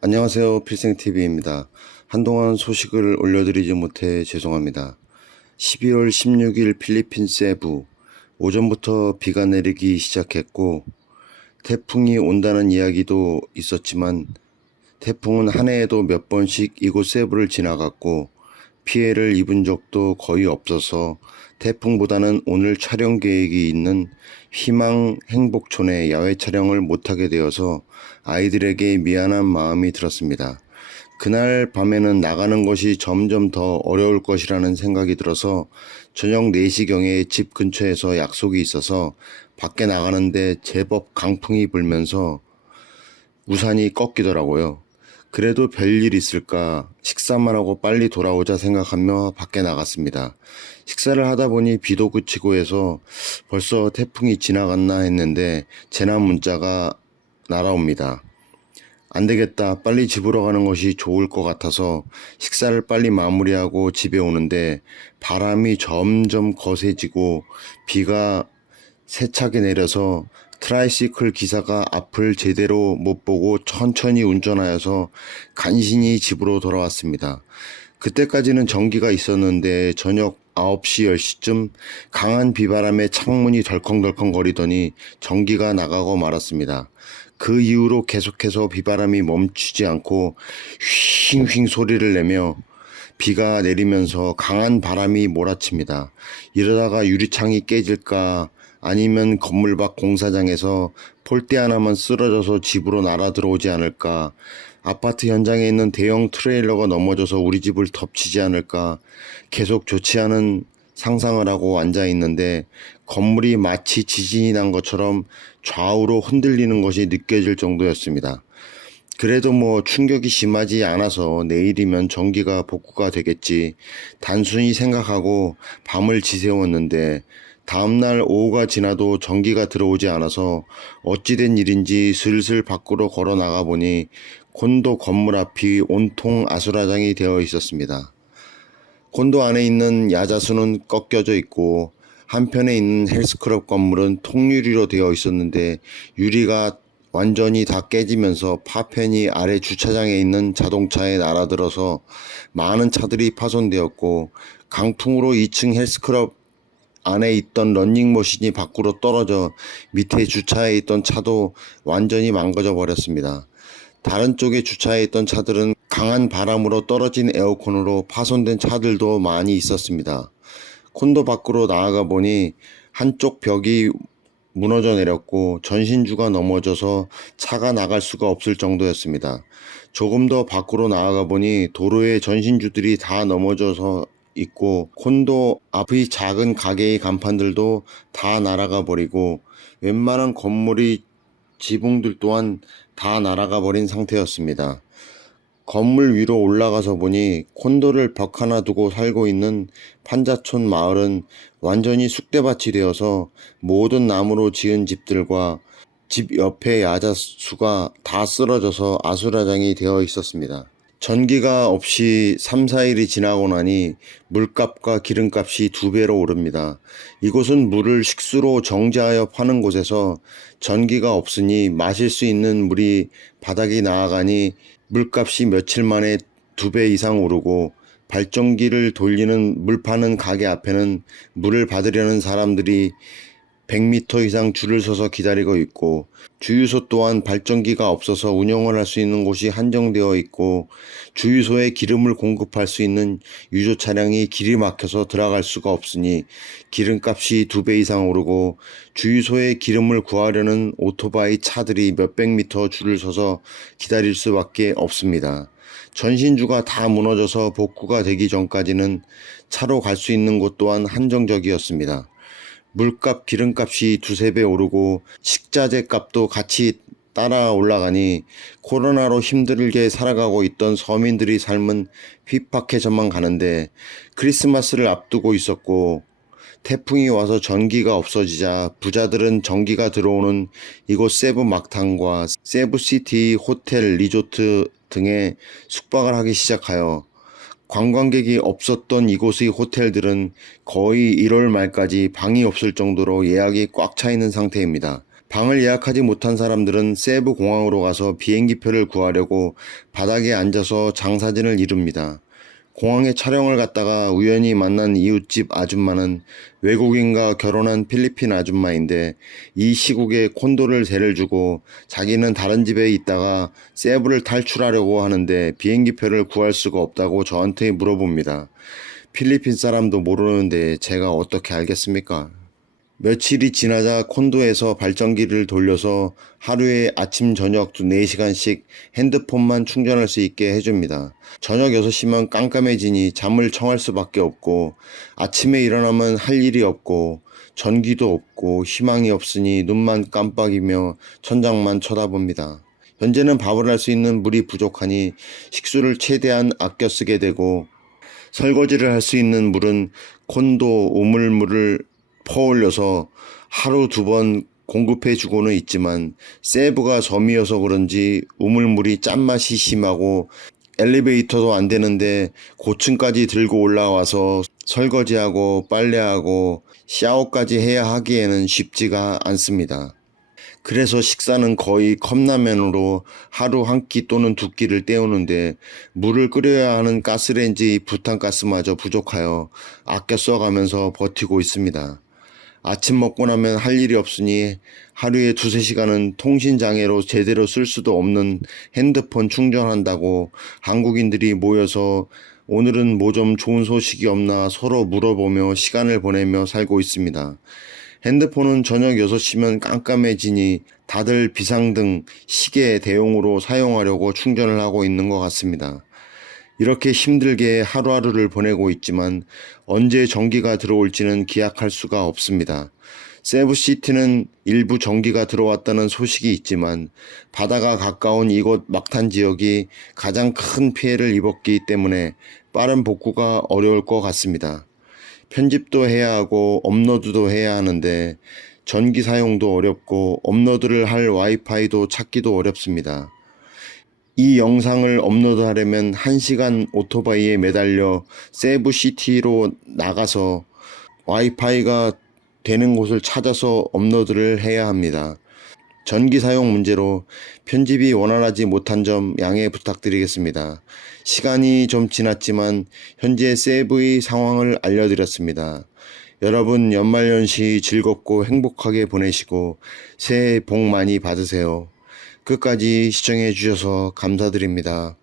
안녕하세요. 필생TV입니다. 한동안 소식을 올려드리지 못해 죄송합니다. 12월 16일 필리핀 세부 오전부터 비가 내리기 시작했고 태풍이 온다는 이야기도 있었지만 태풍은 한 해에도 몇 번씩 이곳 세부를 지나갔고 피해를 입은 적도 거의 없어서 태풍보다는 오늘 촬영 계획이 있는 희망 행복촌의 야외 촬영을 못하게 되어서 아이들에게 미안한 마음이 들었습니다. 그날 밤에는 나가는 것이 점점 더 어려울 것이라는 생각이 들어서 저녁 4시경에 집 근처에서 약속이 있어서 밖에 나가는데 제법 강풍이 불면서 우산이 꺾이더라고요. 그래도 별일 있을까 식사만 하고 빨리 돌아오자 생각하며 밖에 나갔습니다. 식사를 하다 보니 비도 그치고 해서 벌써 태풍이 지나갔나 했는데 재난 문자가 날아옵니다. 안 되겠다. 빨리 집으로 가는 것이 좋을 것 같아서 식사를 빨리 마무리하고 집에 오는데 바람이 점점 거세지고 비가 세차게 내려서 트라이시클 기사가 앞을 제대로 못 보고 천천히 운전하여서 간신히 집으로 돌아왔습니다. 그때까지는 전기가 있었는데 저녁 9시 10시쯤 강한 비바람에 창문이 덜컹덜컹 거리더니 전기가 나가고 말았습니다. 그 이후로 계속해서 비바람이 멈추지 않고 휘잉휘잉 소리를 내며 비가 내리면서 강한 바람이 몰아칩니다. 이러다가 유리창이 깨질까 아니면 건물 밖 공사장에서 폴대 하나만 쓰러져서 집으로 날아 들어오지 않을까, 아파트 현장에 있는 대형 트레일러가 넘어져서 우리 집을 덮치지 않을까 계속 좋지 않은 상상을 하고 앉아 있는데 건물이 마치 지진이 난 것처럼 좌우로 흔들리는 것이 느껴질 정도였습니다. 그래도 충격이 심하지 않아서 내일이면 전기가 복구가 되겠지 단순히 생각하고 밤을 지새웠는데 다음날 오후가 지나도 전기가 들어오지 않아서 어찌된 일인지 슬슬 밖으로 걸어 나가 보니 콘도 건물 앞이 온통 아수라장이 되어 있었습니다. 콘도 안에 있는 야자수는 꺾여져 있고 한편에 있는 헬스클럽 건물은 통유리로 되어 있었는데 유리가 완전히 다 깨지면서 파편이 아래 주차장에 있는 자동차에 날아들어서 많은 차들이 파손되었고 강풍으로 2층 헬스클럽 안에 있던 런닝머신이 밖으로 떨어져 밑에 주차해 있던 차도 완전히 망가져 버렸습니다. 다른 쪽에 주차해 있던 차들은 강한 바람으로 떨어진 에어컨으로 파손된 차들도 많이 있었습니다. 콘도 밖으로 나아가 보니 한쪽 벽이 무너져 내렸고 전신주가 넘어져서 차가 나갈 수가 없을 정도였습니다. 조금 더 밖으로 나아가 보니 도로에 전신주들이 다 넘어져서 있고 콘도 앞의 작은 가게의 간판들도 다 날아가 버리고 웬만한 건물이 지붕들 또한 다 날아가 버린 상태였습니다. 건물 위로 올라가서 보니 콘도를 벽 하나 두고 살고 있는 판자촌 마을은 완전히 쑥대밭이 되어서 모든 나무로 지은 집들과 집 옆에 야자수가 다 쓰러져서 아수라장이 되어 있었습니다. 전기가 없이 3, 4일이 지나고 나니 물값과 기름값이 2배로 오릅니다. 이곳은 물을 식수로 정제하여 파는 곳에서 전기가 없으니 마실 수 있는 물이 바닥이 나아가니 물값이 며칠 만에 2배 이상 오르고 발전기를 돌리는 물 파는 가게 앞에는 물을 받으려는 사람들이 100m 이상 줄을 서서 기다리고 있고 주유소 또한 발전기가 없어서 운영을 할 수 있는 곳이 한정되어 있고 주유소에 기름을 공급할 수 있는 유조 차량이 길이 막혀서 들어갈 수가 없으니 기름값이 2배 이상 오르고 주유소에 기름을 구하려는 오토바이 차들이 몇백 미터 줄을 서서 기다릴 수밖에 없습니다. 전신주가 다 무너져서 복구가 되기 전까지는 차로 갈 수 있는 곳 또한 한정적이었습니다. 물값, 기름값이 2~3배 오르고 식자재 값도 같이 따라 올라가니 코로나로 힘들게 살아가고 있던 서민들의 삶은 핍박해져만 가는데 크리스마스를 앞두고 있었고 태풍이 와서 전기가 없어지자 부자들은 전기가 들어오는 이곳 세부 막탄과 세부시티 호텔 리조트 등에 숙박을 하기 시작하여 관광객이 없었던 이곳의 호텔들은 거의 1월 말까지 방이 없을 정도로 예약이 꽉 차 있는 상태입니다. 방을 예약하지 못한 사람들은 세부 공항으로 가서 비행기표를 구하려고 바닥에 앉아서 장사진을 이룹니다. 공항에 촬영을 갔다가 우연히 만난 이웃집 아줌마는 외국인과 결혼한 필리핀 아줌마인데 이 시국에 콘도를 대를 주고 자기는 다른 집에 있다가 세부를 탈출하려고 하는데 비행기표를 구할 수가 없다고 저한테 물어봅니다. 필리핀 사람도 모르는데 제가 어떻게 알겠습니까? 며칠이 지나자 콘도에서 발전기를 돌려서 하루에 아침 저녁 4시간씩 핸드폰만 충전할 수 있게 해줍니다. 저녁 6시면 깜깜해지니 잠을 청할 수밖에 없고 아침에 일어나면 할 일이 없고 전기도 없고 희망이 없으니 눈만 깜빡이며 천장만 쳐다봅니다. 현재는 밥을 할 수 있는 물이 부족하니 식수를 최대한 아껴 쓰게 되고 설거지를 할 수 있는 물은 콘도 우물물을 퍼올려서 하루 2번 공급해 주고는 있지만 세부가 섬이어서 그런지 우물물이 짠맛이 심하고 엘리베이터도 안 되는데 고층까지 들고 올라와서 설거지하고 빨래하고 샤워까지 해야 하기에는 쉽지가 않습니다. 그래서 식사는 거의 컵라면으로 하루 한 끼 또는 2끼를 때우는데 물을 끓여야 하는 가스레인지 부탄가스마저 부족하여 아껴 써가면서 버티고 있습니다. 아침 먹고 나면 할 일이 없으니 하루에 2~3시간은 통신장애로 제대로 쓸 수도 없는 핸드폰 충전한다고 한국인들이 모여서 오늘은 뭐 좀 좋은 소식이 없나 서로 물어보며 시간을 보내며 살고 있습니다. 핸드폰은 저녁 6시면 깜깜해지니 다들 비상등, 시계 대용으로 사용하려고 충전을 하고 있는 것 같습니다. 이렇게 힘들게 하루하루를 보내고 있지만 언제 전기가 들어올지는 기약할 수가 없습니다. 세부시티는 일부 전기가 들어왔다는 소식이 있지만 바다가 가까운 이곳 막탄 지역이 가장 큰 피해를 입었기 때문에 빠른 복구가 어려울 것 같습니다. 편집도 해야 하고 업로드도 해야 하는데 전기 사용도 어렵고 업로드를 할 와이파이도 찾기도 어렵습니다. 이 영상을 업로드하려면 1시간 오토바이에 매달려 세부시티로 나가서 와이파이가 되는 곳을 찾아서 업로드를 해야 합니다. 전기 사용 문제로 편집이 원활하지 못한 점 양해 부탁드리겠습니다. 시간이 좀 지났지만 현재 세부의 상황을 알려드렸습니다. 여러분 연말연시 즐겁고 행복하게 보내시고 새해 복 많이 받으세요. 끝까지 시청해 주셔서 감사드립니다.